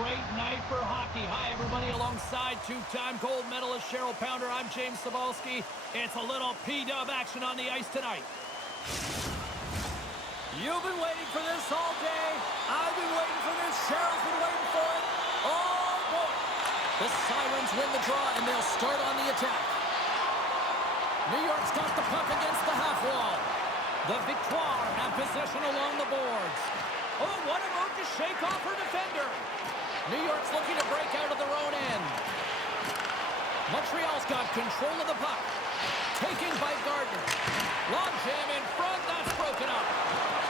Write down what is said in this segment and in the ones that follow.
great night for hockey. Hi, everybody, alongside two-time gold medalist Cheryl Pounder. I'm James Cybulski. It's a little P-dub action on the ice tonight. You've been waiting for this all day. I've been waiting for this. Cheryl's been waiting for it. Oh, boy. The Sirens win the draw, and they'll start on the attack. New York's got the puck against the half wall. The Victoire have possession along the boards. Oh, what a move to shake off her defender. New York's looking to break out of their own end. Montreal's got control of the puck. Taken by Gardner. Long jam in front. That's broken up.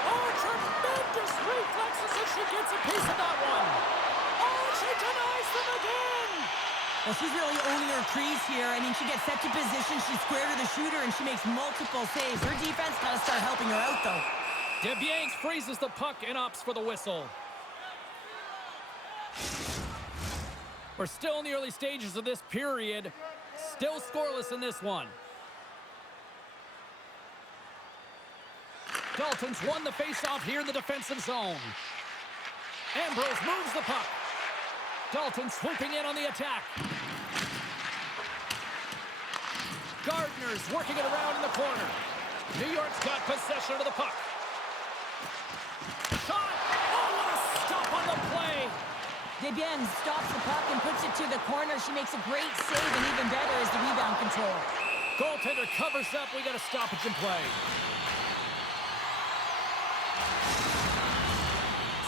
Oh, tremendous reflexes as she gets a piece of that one. Oh, she denies them again. Well, she's really owning her crease here. I mean, she gets set to position, she's square to the shooter, and she makes multiple saves. Her defense got to start helping her out, though. DeBianks freezes the puck and opts for the whistle. We're still in the early stages of this period. Still scoreless in this one. Dalton's won the faceoff here in the defensive zone. Ambrose moves the puck. Dalton swooping in on the attack. Gardner's working it around in the corner. New York's got possession of the puck. Shot! Oh, what a stop on the play! Desbiens stops the puck and puts it to the corner. She makes a great save, and even better is the rebound control. Goaltender covers up. We got a stoppage in play.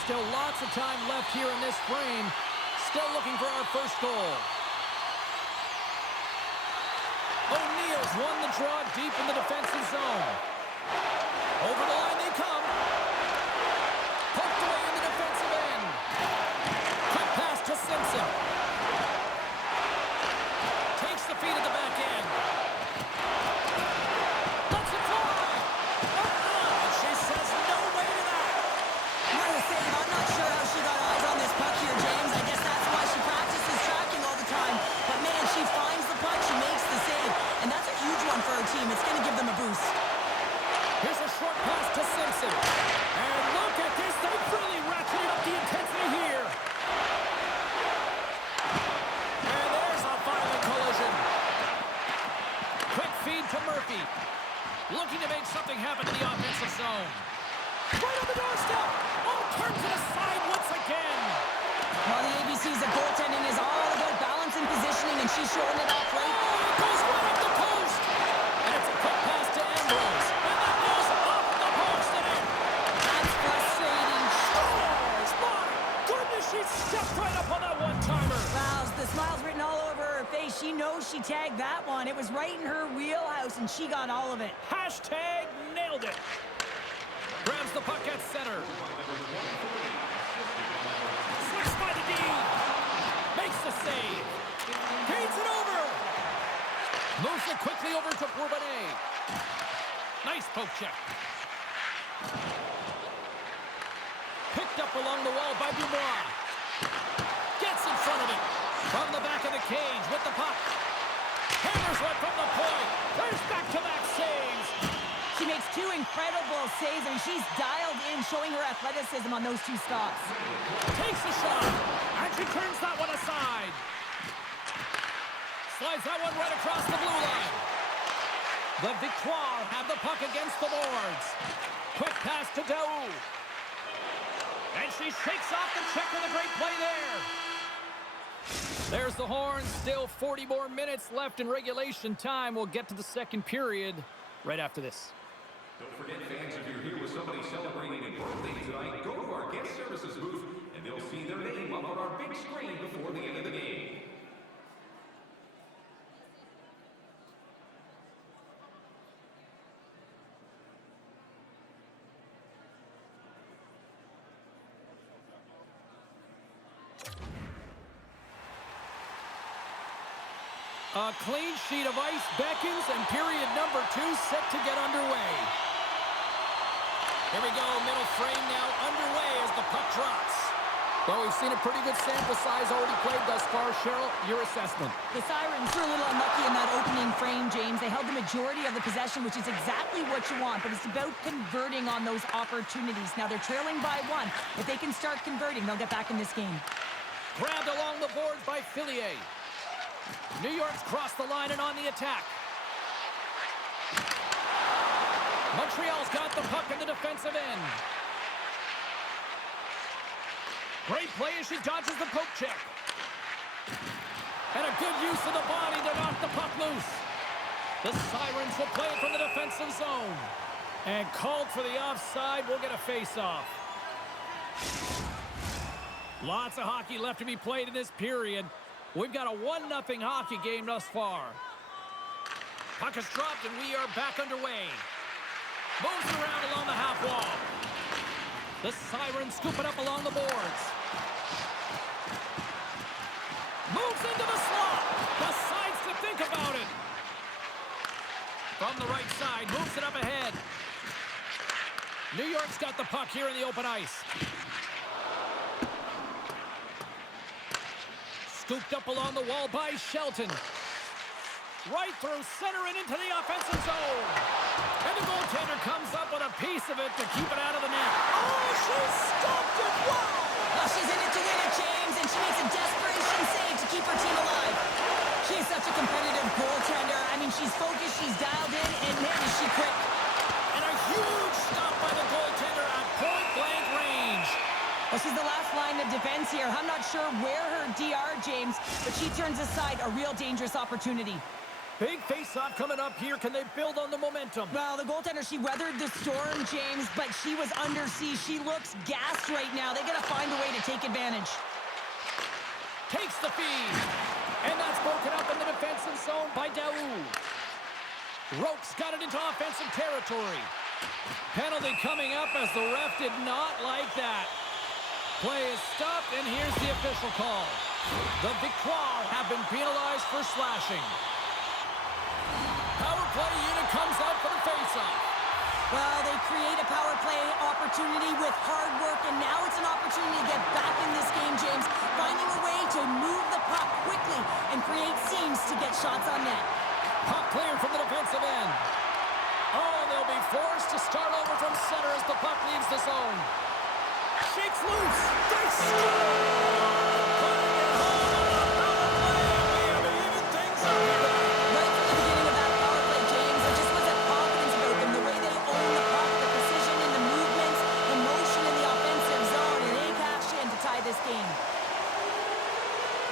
Still lots of time left here in this frame. Still looking for our first goal. O'Neill's won the draw deep in the defensive zone. Over the line they come. Poked away in the defensive end. Quick pass to Simpson. Takes the feed at the back end. Lets it fly. And she says no way to that. What a save. I'm not sure how she got eyes on this puck here, James. I guess that's why she practices tracking all the time. But, man, she finds the puck, she makes the save. And that's a huge one for her team. It's going to give them a boost. Here's a short pass to Simpson. And look at this. They've really ratcheted up the intensity here. And there's a violent collision. Quick feed to Murphy. Looking to make something happen in the offensive zone. Right on the doorstep. Oh, turns it aside once again. Well, the ABC's of goaltending is all about balance and positioning, and she's showing it off right. Oh, it goes right up the post. And it's a quick pass to Ambrose. And that goes off the post and in. That's frustrating. Scores! My goodness, she stepped right up on that one-timer. Wow, the smile's written all over her face. She knows she tagged that one. It was right in her wheelhouse, and she got all of it. Hashtag nailed it. Grabs the puck at center. Slicks by the D. Makes the save. Feeds it over. Moves it quickly over to Bourbonnais. Nice poke check. Picked up along the wall by Dubois. Gets in front of it. From the back of the cage with the puck. Hammers one from the point. There's back-to-back saves. She makes two incredible saves, and she's dialed in, showing her athleticism on those two stops. Takes a shot, and she turns that one aside. Slides that one right across the blue line. The Victoire have the puck against the boards. Quick pass to Daou. And she shakes off the check with a great play there. There's the horn. Still 40 more minutes left in regulation time. We'll get to the second period right after this. Don't forget, fans, if you're here with somebody celebrating a birthday tonight, go to our guest services booth, and they'll see their name up on our big screen before the end of the game. A clean sheet of ice beckons, and period number 2 set to get underway. Here we go, middle frame now underway as the puck drops. Well, we've seen a pretty good sample size already played thus far. Cheryl, your assessment. The Sirens were a little unlucky in that opening frame, James. They held the majority of the possession, which is exactly what you want, but it's about converting on those opportunities. Now, they're trailing by 1. If they can start converting, they'll get back in this game. Grabbed along the boards by Fillier. New York's crossed the line and on the attack. Montreal's got the puck in the defensive end. Great play as she dodges the poke check. And a good use of the body to knock the puck loose. The Sirens will play it from the defensive zone. And called for the offside. We'll get a face-off. Lots of hockey left to be played in this period. We've got a 1-0 hockey game thus far. Puck is dropped and we are back underway. Moves around along the half wall. The Sirens scoop it up along the boards. Moves into the slot. Decides to think about it. From the right side, moves it up ahead. New York's got the puck here in the open ice. Scooped up along the wall by Shelton. Right through center and into the offensive zone. And the goaltender comes up with a piece of it to keep it out of the net. Oh, she stopped it! Wow! Well, she's in it to win it, James, and she makes a desperation save to keep her team alive. She's such a competitive goaltender. I mean, she's focused, she's dialed in, and man, is she quick. And a huge stop by the goaltender at point-blank range. Well, she's the last line of defense here. I'm not sure where her DR, James, but she turns aside a real dangerous opportunity. Big face-off coming up here. Can they build on the momentum? Well, the goaltender, she weathered the storm, James, but she was under siege. She looks gassed right now. They got to find a way to take advantage. Takes the feed. And that's broken up in the defensive zone by Daoud. Rokes got it into offensive territory. Penalty coming up as the ref did not like that. Play is stopped, and here's the official call. The Victoire have been penalized for slashing. Power play unit comes out for the face-off. Well, they create a power play opportunity with hard work, and now it's an opportunity to get back in this game, James, finding a way to move the puck quickly and create seams to get shots on net. Puck cleared from the defensive end. Oh, they'll be forced to start over from center as the puck leaves the zone. Shakes loose. They score! Putting it home on the power play. We have even things up here. Right from the beginning of that power play, James, there just was a confidence about them, the way they own the puck, the precision in the movements, the motion in the offensive zone, and they cash in to tie this game.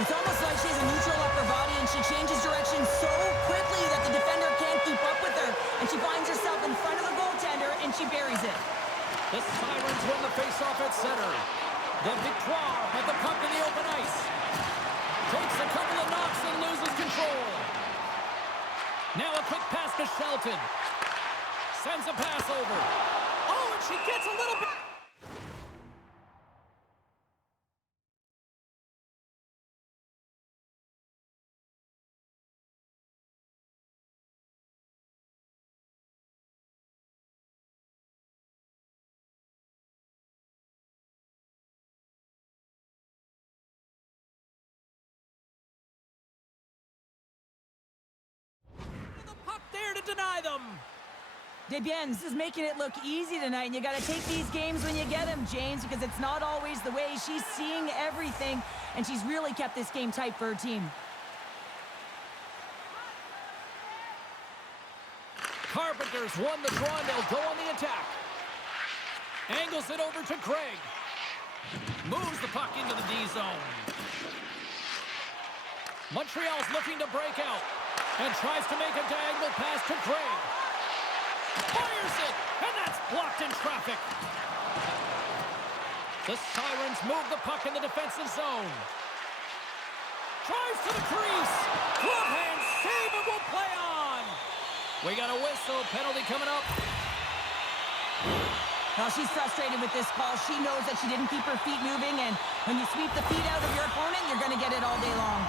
It's almost like she has a neutral upper body, and she changes direction so quickly that the defender can't keep up with her, and she finds herself in front of the goaltender, and she buries it. The Sirens win the face-off at center. The Victoire had the puck in the open ice. Takes a couple of knocks and loses control. Now a quick pass to Shelton. Sends a pass over. Oh, and she gets a little bit... there to deny them. Debiens is making it look easy tonight, and you got to take these games when you get them, James, because it's not always the way. She's seeing everything, and she's really kept this game tight for her team. Carpenter's won the draw, and they'll go on the attack. Angles it over to Craig. Moves the puck into the D zone. Montreal's looking to break out and tries to make a diagonal pass to Craig. Fires it, and that's blocked in traffic. The Sirens move the puck in the defensive zone. Drives to the crease. Glove hand save, and will play on. We got a whistle. Penalty coming up. Now she's frustrated with this call. She knows that she didn't keep her feet moving, and when you sweep the feet out of your opponent, you're going to get it all day long.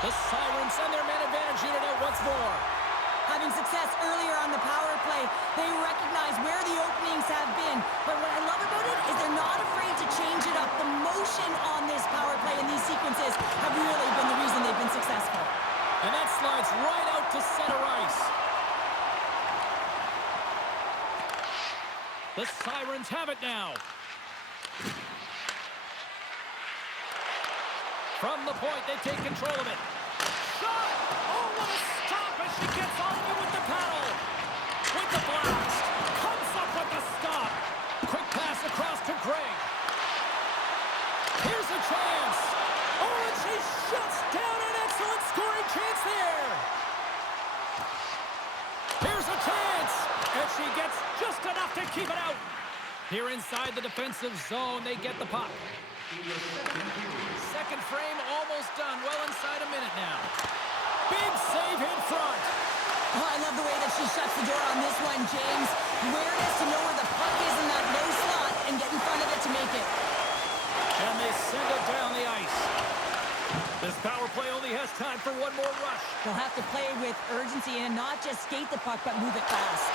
The Sirens send their man advantage unit out once more. Having success earlier on the power play, they recognize where the openings have been. But what I love about it is they're not afraid to change it up. The motion on this power play and these sequences have really been the reason they've been successful. And that slides right out to center ice. The Sirens have it now. From the point, they take control of it. Shot! Oh, what a stop as she gets on it with the paddle. With the blast. Comes up with the stop. Quick pass across to Greg. Here's a chance. Oh, and she shuts down an excellent scoring chance there. Here's a chance. And she gets just enough to keep it out. Here inside the defensive zone, they get the puck. Second frame almost done. Well inside a minute now. Big save in front. Oh, I love the way that she shuts the door on this one, James. Awareness to know where the puck is in that low slot and get in front of it to make it. And they send it down the ice. This power play only has time for one more rush. They'll have to play with urgency and not just skate the puck, but move it fast.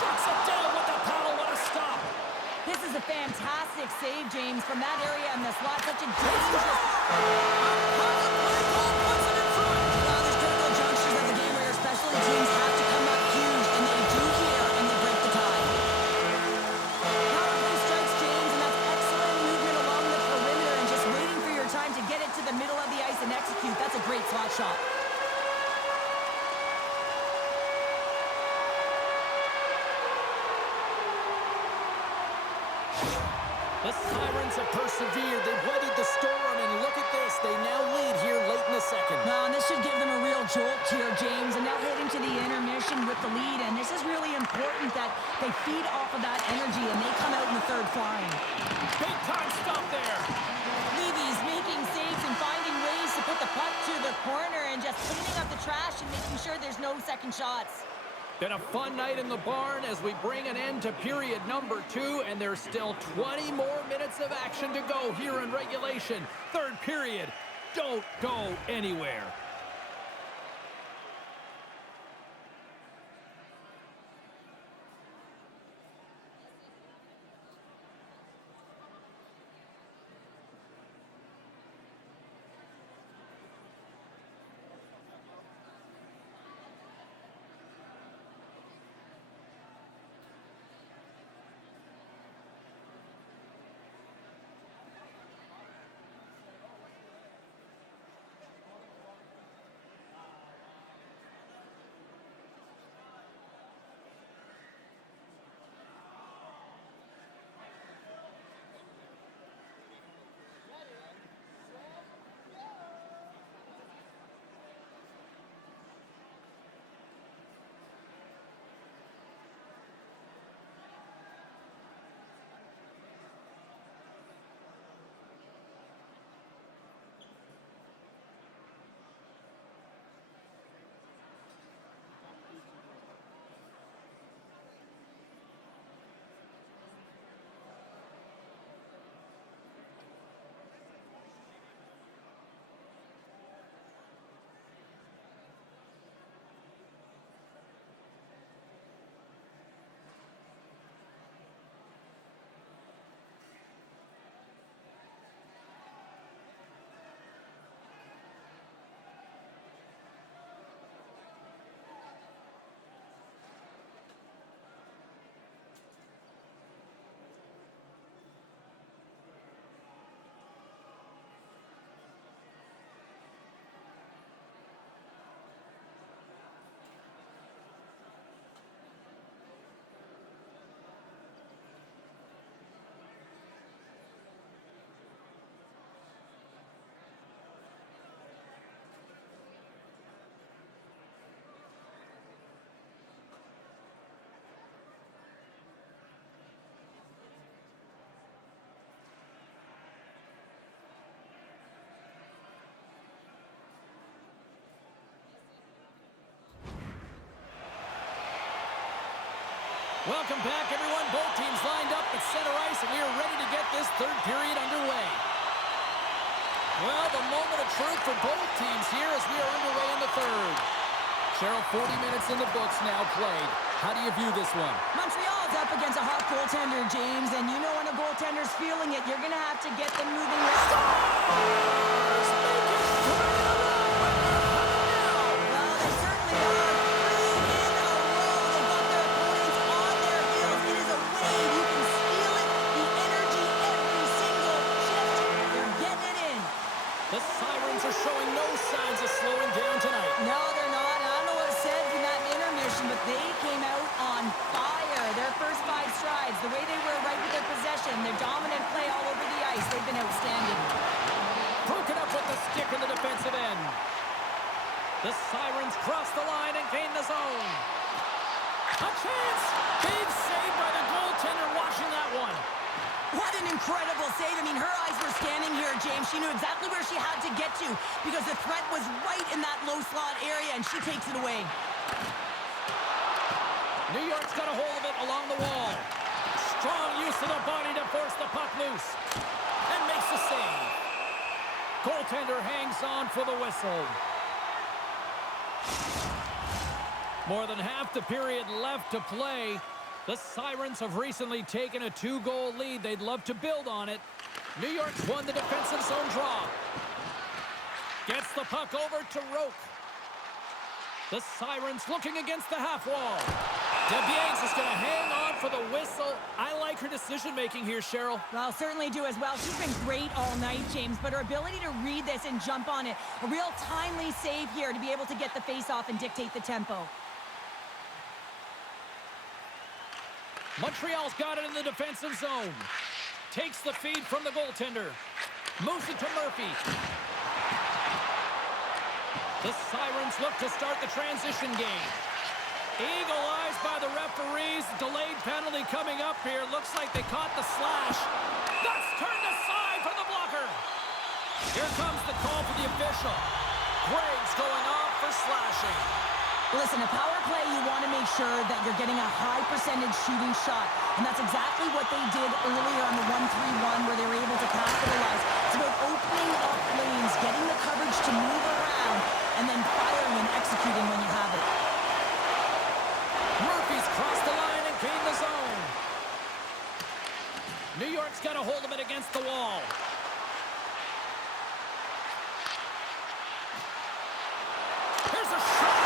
Shuts it down with the paddle. What a stop. This is a fantastic save, James, from that area in the slot. Such a dangerous... Well, there's critical junctures of the game where your specialty teams have to come up huge, and they do here, and they break the tie. Power play strikes, James, and that's excellent movement along the perimeter and just waiting for your time to get it to the middle of the ice and execute. That's a great slot shot. The Sirens have persevered. They've weathered the storm, and look at this. They now lead here late in the second. Well, and this should give them a real jolt here, James, and now heading to the intermission with the lead, and this is really important that they feed off of that energy, and they come out in the third flying. Big time stop there. Levy's making saves and finding ways to put the puck to the corner and just cleaning up the trash and making sure there's no second shots. Been a fun night in the barn as we bring an end to period number 2, and there's still 20 more minutes of action to go here in regulation. Third period. Don't go anywhere. Welcome back, everyone. Both teams lined up at center ice, and we are ready to get this third period underway. Well, the moment of truth for both teams here as we are underway in the third. Cheryl, 40 minutes in the books now played. How do you view this one? Montreal's up against a hot goaltender, James, and you know when a goaltender's feeling it, you're going to have to get them moving. Stars make it 3 in a row, and they're coming now. Well, they certainly are. 3 in a row. They've got their opponents on their heels. It is a wave. You can feel it, the energy every single shift. They're getting it in. The The Sirens cross the line and gain the zone. A chance! Big save by the goaltender watching that one. What an incredible save. I mean, her eyes were scanning here, James. She knew exactly where she had to get to because the threat was right in that low slot area, and she takes it away. New York's got a hold of it along the wall. Strong use of the body to force the puck loose. And makes the save. Goaltender hangs on for the whistle. More than half the period left to play. The Sirens have recently taken a 2-goal lead. They'd love to build on it. New York's won the defensive zone draw. Gets the puck over to Roque. The Sirens looking against the half wall. DeBiase is going to hang on for the whistle. I like her decision-making here, Cheryl. Well, certainly do as well. She's been great all night, James, but her ability to read this and jump on it, a real timely save here to be able to get the face-off and dictate the tempo. Montreal's got it in the defensive zone. Takes the feed from the goaltender. Moves it to Murphy. The Sirens look to start the transition game. Eagle eyes by the referees. Delayed penalty coming up here. Looks like they caught the slash. That's turned aside for the blocker. Here comes the call for the official. Greg's going off for slashing. Listen, a power play, you want to make sure that you're getting a high percentage shooting shot. And that's exactly what they did earlier on the 1-3-1 where they were able to capitalize. It's about opening up lanes, getting the coverage to move around, and then firing and executing when you have it. Murphy's crossed the line and gained the zone. New York's got a hold of it against the wall. Here's a shot.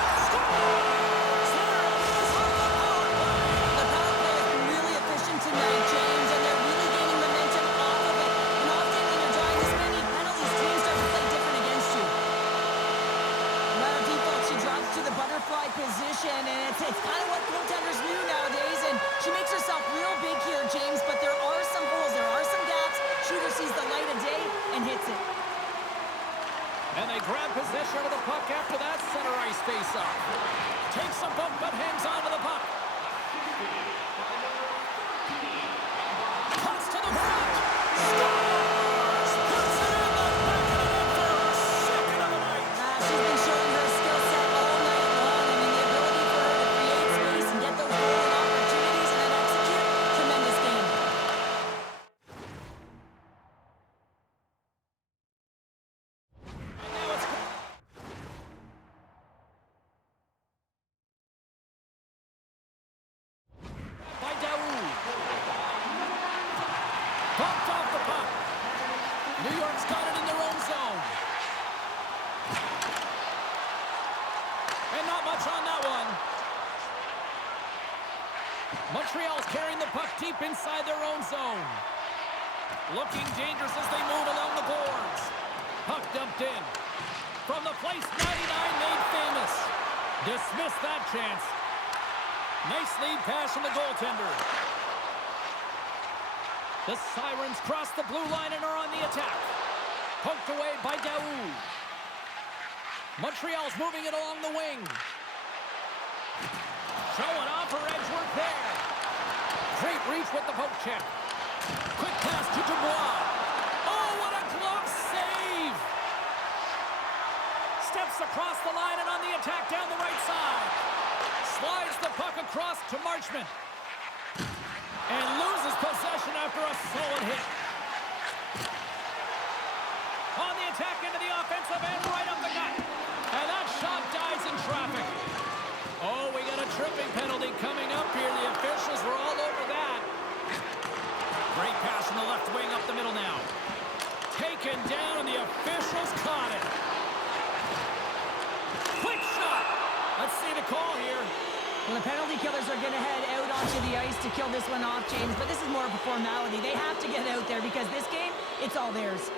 Position, and it's kind of what goaltenders do nowadays, and she makes herself real big here, James, but there are some holes, there are some gaps. Shooter sees the light of day and hits it. And they grab possession of the puck after that center ice face-off. Takes a bump but hangs on to the puck. Cuts to the front. Scores! Puts it in the back of the net for her second of the night. She's been showing her skill set all night long. I mean, the ability for her to create space and get those golden opportunities and then execute, tremendous game. And now it's by Daoud. Bumped off the puck. New York's got it in their own zone. And not much on that one. Montreal's carrying the puck deep inside their own zone. Looking dangerous as they move along the boards. Puck dumped in. From the place 99 made famous. Dismissed that chance. Nice lead pass from the goaltender. The Sirens cross the blue line and are on the attack. Poked away by Daoud. Montreal's moving it along the wing. Showing off her edge work there. Great reach with the poke check. Quick pass to Dubois. Oh, what a close save! Steps across the line and on the attack down the right side. Slides the puck across to Marchment. And loses possession after a solid hit. On the attack into the offensive end, right up the gut. And that shot dies in traffic. Oh, we got a tripping penalty coming up here. The officials were all over that. Great pass from the left wing up the middle now. Taken down, and the officials caught it. Quick shot. Let's see the call here. Well, the penalty killers are going to head out onto the ice to kill this one off, James, but this is more of a formality. They have to get out there because this game, it's all theirs.